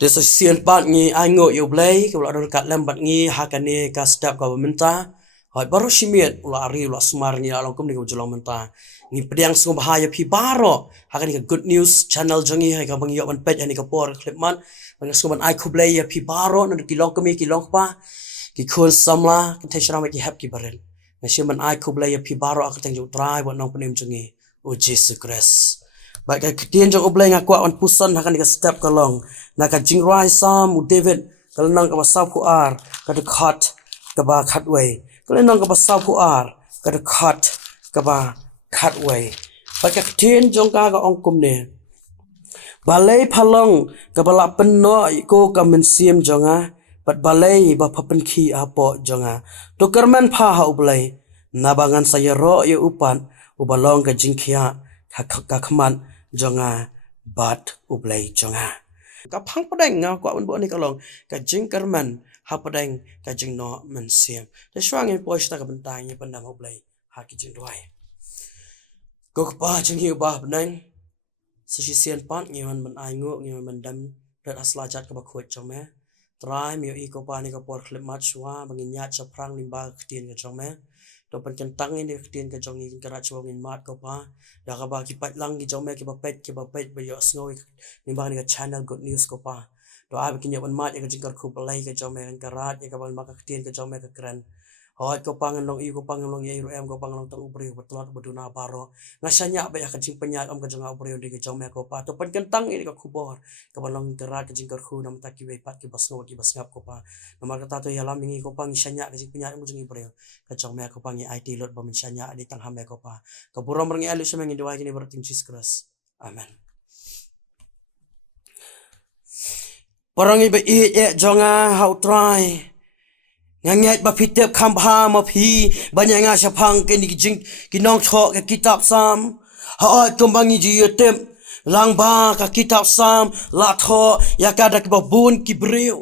Desa sian pat ngi ango yo blay ke ulah kat lambat ngi hakane ka step governmenta hoi baru shimiet ulah ari ulah smar ngi along kum ni julong menta ngi pediang sung bahaya pi baro hakane ka good news channel jongi hai ka bang yo ban pet ani ka por clip man bang sung ban ai ku blay ya pi baro na ki long kami ki long pa ki khul samla ki te shram ki hap ki baren na shim ban ai ku blay ya pi baro ak teng ju try wat nong penim jongi o Jesus Christ. Baik ketian jong oblay ngakwa on puson hakan ka step kalong naka jingrai sam u David kalenang ka basau ku ar ka de khat ka ba khatway kalenang ka basau ku ar ka de khat ka ba khatway baik ketian jong ka ong kum ne balai phalong ka bala penno ko ka mensiam jonga pat balai ba phapen khi apo jonga to kerman pha ha oblay nabangan saya ro ye upan ubalong ka jingkhia ka khman jonga bat ublay jonga ka phang padang nga kwa un bo ni kalong ka jing karman ha padang ka jing no men siam te shwang in posh ta ka bantang ni pandam ublay ha ki jing dwai ko pa jing hi ba nang si sian pat ngi man ai ngo ngi man dam rat asla jat ka ba khot chong me trai mi i ko pa ni ka por clip mat shwa bangin nya cha prang lim ba ktien ka chong me to pan kan tang ini ktien ka jong ni ka ra chwa ngin mat ko pa ya ka ba ki pat lang ki jong me ki ba pet ba yo snow ni ba ni ka channel good news ko pa to a bikin ya ban mat ya ka jing kar khu palai ka jong me ka rat ya ka ban ma ka ktien ka jong me ka kran hoi ko pangan long i ko pangan long ye ru em ko pangan long tang ubri ko tlot boduna baro ngasanya ba ya ka jing penya om ka jong ubri di ka jong me ko pa to pan kan tang ini ka khubor ka ban long ka rat ka jing kar khu nam ta ki we pat ki basno ki basngap ko pa namar ka ta to ya lam ngi ko pang sanya ka jing penya om jing ubri ka jong me ko pang i IT lot ba min sanya di tang ha me ko pa ka burom rang alu semeng di wa kini berting Jesus Christ amen Parang iba i jonga how try ngangat ba pitep khamha ma phi banya nga shapang ke ni jing kinong tho ke kitab sam ha tumbangi ji yotem lang ba ka kitab sam la tho ya ka dak ba bun ki breu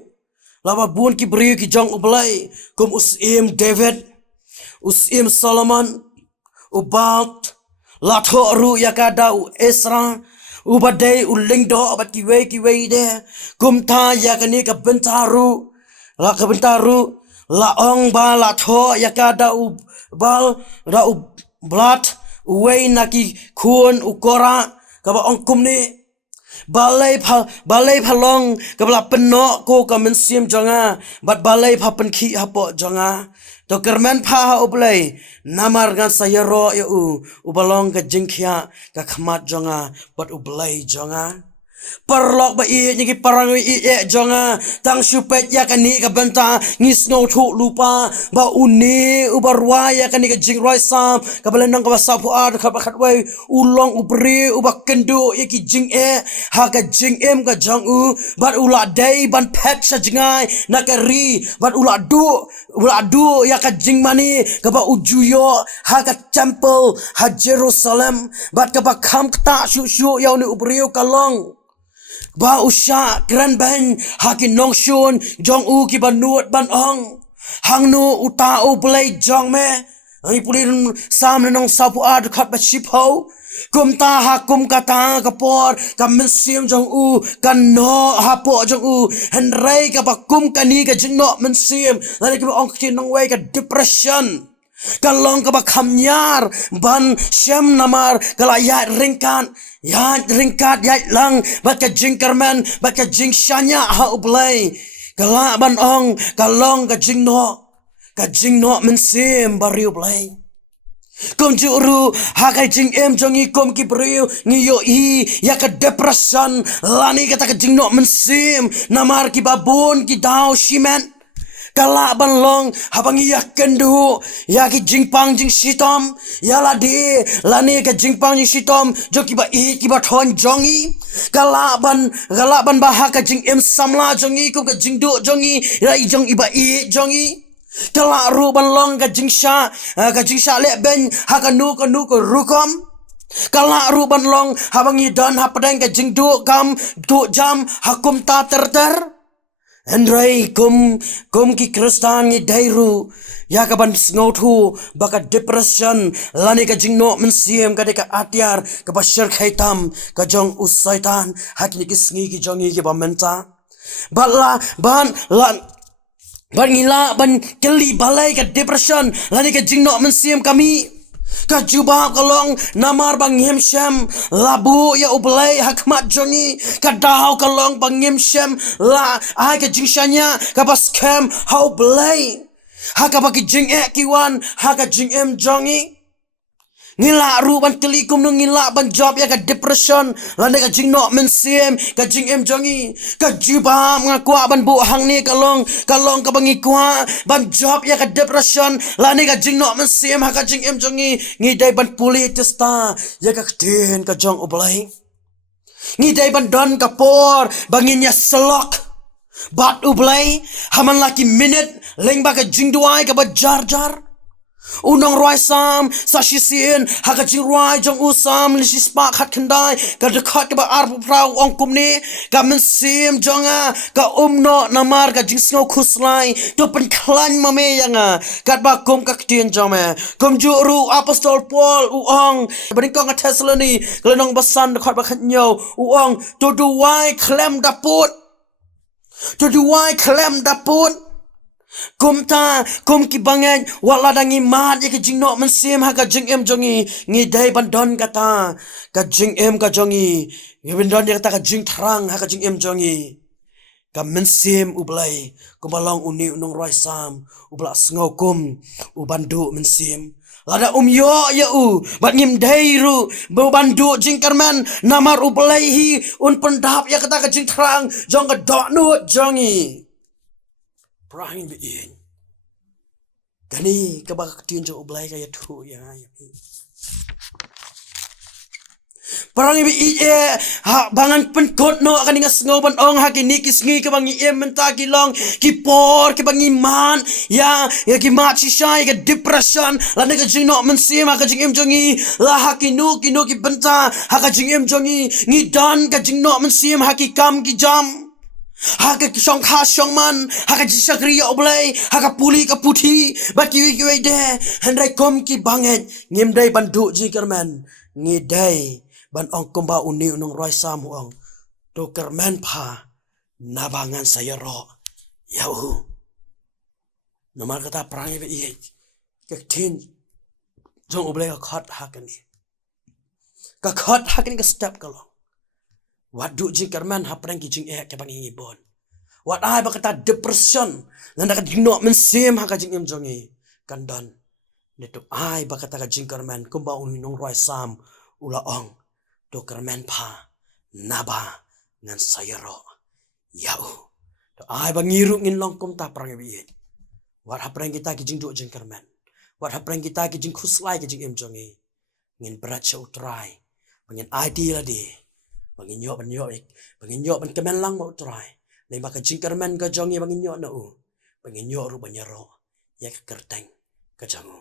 la ba bun ki breu ki jong ublai kum usim David usim Solomon ubat la tho ru ya ka da Esra ubadai ulingdo abat ki we de kum tha ya ka ni ka bentaru la ong ba la tho ya ka da u bal da u blat uwei naki khun ukora ka ba ong kum ni balai phalong ka bla penno ko ka men sim jonga bat balai pha pen khi hapo jonga to kerman pha ha ublai namar gan sayaro ya u balong ka jingkhia ka khmat jonga bat ublai jonga Perlok ba i ni parang i jonga tang supet ya kani ka banta ngis ngau thu lupa ba uni ubarwa ya kani ka jingroi sam ka balenang ka sapu ar ka khat wai ulong ubri ubak kendu ya ki jing ha ka jing em ka jong u bat ula dai ban pet sa jingai na ka ri bat ula du ya ka jing mani ka ba ujuyo ha ka temple ha Jerusalem bat ka ba kham ta shu ya ni ubri ka long ba usha kran ban hakin nong shun jong u ki banuat ban ong hang nu uta u play jong me ai pulin sam nong sapu ad khat ba ship ho kum ta ha kum kata ka por ka mensim jong u kan no ha po jong u han rai ka ba kum kani ka jing no mensim la ki ong ki nong wei ka depression kalong ka ba khamnyar ban shem namar kala ya ringkan ya lang bat ka jing karman bat ka jing shanya ha ublay kala ban ong kalong ka jing no men sim bari ublay kom juru ha ka jing em jongi kom ki brio ngi yo hi ya ka depression lani ka ta ka jing no men sim namar ki babun ki dau shimen kala ban long habang ya kendu ya ki jingpang jing sitom ya la di lani ka jingpang jing sitom jo ki ba i ki ba thon jongi kala ban ba ha ka jing em samla jongi ko ka jing do jongi rai jong i ba i jongi kala ru ban long ka jing sha le ben ha ka nu ko rukom kala ru ban long habang i don ha padang ka jing do kam do jam hakum ta ter Andrai kum ki kristan ni dairu ya ka ban sngo thu baka depression lani ka jingno mensiam ka deka atiar ka bashar khaitam ka jong usaitan hakni ki sngi ki jongi ki bamenta Batla ban lan ban ngila ban keli balai ka depression lani ka jingno mensim kami ka jubah kalong namar bangim syam labu ya ublay hakmat jongi ka dahau kalong bangim syam la ai ka jingshanya ka baskem hau blay haka bagi jing kiwan haka jing jongi ngila ruban kelikum nu ngila ban job ya ka depression lande ka jing no mensim ka jing jongi ka jibam ngakwa ban bu hang ni kalong ka bangi kwa ban job ya ka depression lande ka jing no mensim ha ka jing jongi ngidai ban puli testa ya ka ktin ka jong oblai ngidai ban don ka por bangin ya selok bat ublai haman laki minute leng ba ka jing duai ka ba jar jar unang roi sam sa shisien haka jing roi jong usam li spak hat kendai ka dekat ka ba arbu prau ong kumni ka mensim jonga ka umno namar ka jing sngo khuslai to pen klan mame yanga kat ba kum ka ktien jome kum ju ru apostol paul uong bring kong Thessaloni klenong basan dekat ba khnyo uong to du wai klem daput kum ki bangen wala dangi mat ya ka jing no mensim ha ka jing jongi ngi dai bandon kata ka jing ka jongi ngi bandon ya kata ka jing tharang ha ka jing jongi ka mensim ublai kubalong uni unong roi sam ubla sngo kum ubandu mensim lada yo ya bat ngim dai ru bandu jing karman namar ublai hi un pendap ya kata ka jing tharang jong ka do nu jongi Perangin biin. Gani kabak ketien jo oblay kaya tu ya. Perangin biin ha bangan penkot no akan ingas ngoban ong ha kini kisngi kebangi menta kilong kipor kebangi man ya ki mat sisai ke depression lane ka jing no mensim ha ka jing jongi la ha kinu ki benta ha ka jing jongi ngi dan ka jing no mensim ha ki kam ki jam Haka kisong kasyong man, haka jisakri oblay, haka puli ka puthi, bat kiwi de, handai kom ki banget, ngimdai bandu jikerman, ngidai ban ong kumba uni unong roi sam ong, to kerman pa, nabangan saya ro, yau. Nomor kata perangi be iye, kektin, jong oblay ka khot hakani, ka khot hakani ka step kalong. Wadu jing kerman haprang ki jing ke bangi bon. Wat ai ba kata depression nanda ka jing no mensim ha ka jing jongi kandon. Netu ai ba kata ka jing kerman kumba unong roi sam ula ong to kerman pa naba ngan sayaro yau. To ai ba ngiru ngin long kum ta prang bi. Wat haprang kita ki jing do jing kerman. Wat haprang kita ki jing khuslai ki jing jongi. Ngin berat syau try. Ngin ideal di. Bangin yo ban kemen lang mau try nei baka jingkermen ka jongi bangin yo na bangin yo ru banyaro ya ka kerteng ka jangu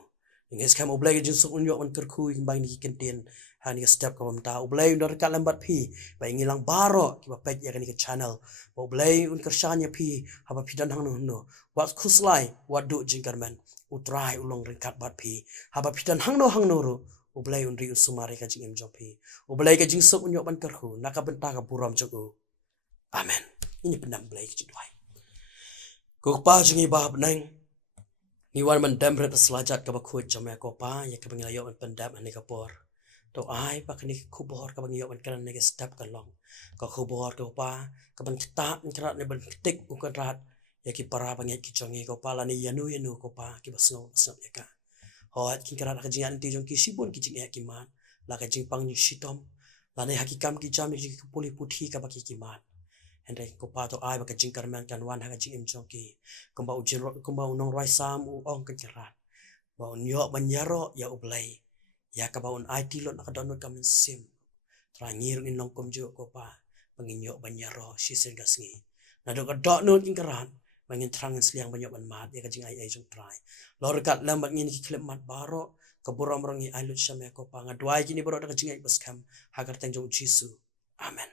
inges kam oblay jin su unyo ban kerku bang ni kenten hani ka step ka mamta oblay ndor ka lambat pi bang ngilang baro ki ba pek ya kan ka channel oblay un kershanya pi haba pidan hang no wat khuslai wat du jingkermen utrai ulong ringkat bat pi haba pidan hang no ru Ublay unri usumari ka jing jopi. Ublay ka jing sok unyo ban kerhu. Naka benta ka buram jogu. Amen. Ini pendam blay ka jingwai. Kukpa jungi bahab neng. Niwan man demret selajat ka bakut jomya kopa. Ya ka bangilayo man pendam ane ka por. To ai pa kani kubor ka bangilayo man kanan nege step ka long. Ka kubor ka pa. Ka ban ketat kerat ne ban ketik bukan rat. Ya ki para bangit ki jongi kopa lani yanu kopa. Ki basno ya ka. Hoat kin karat ka jingan ti jong ki sibon ki jing ki man la ka jing pang ni sitom la ne hakikam ki jam ki puli puthi ka baki ki man hendai ko pa to ai ba ka jing karman kan wan ha ka jing jong ki kumba ujin kumba unong roi sam u ong ka karat ba unyo banyaro ya ublay ya ka ba un ai ti lo na ka download ka sim trangir in long kom jo ko pa panginyo banyaro sisen gasngi na do ka download kin karat bangin trangan seliang banyak ban mat ya ka jing ai jong try lor kat lambat ngin ki klip mat baro ka buram rangi ai lut syam ya ko pa ngadwai kini baro da ka jing ai baskam hagar teng jong jisu amen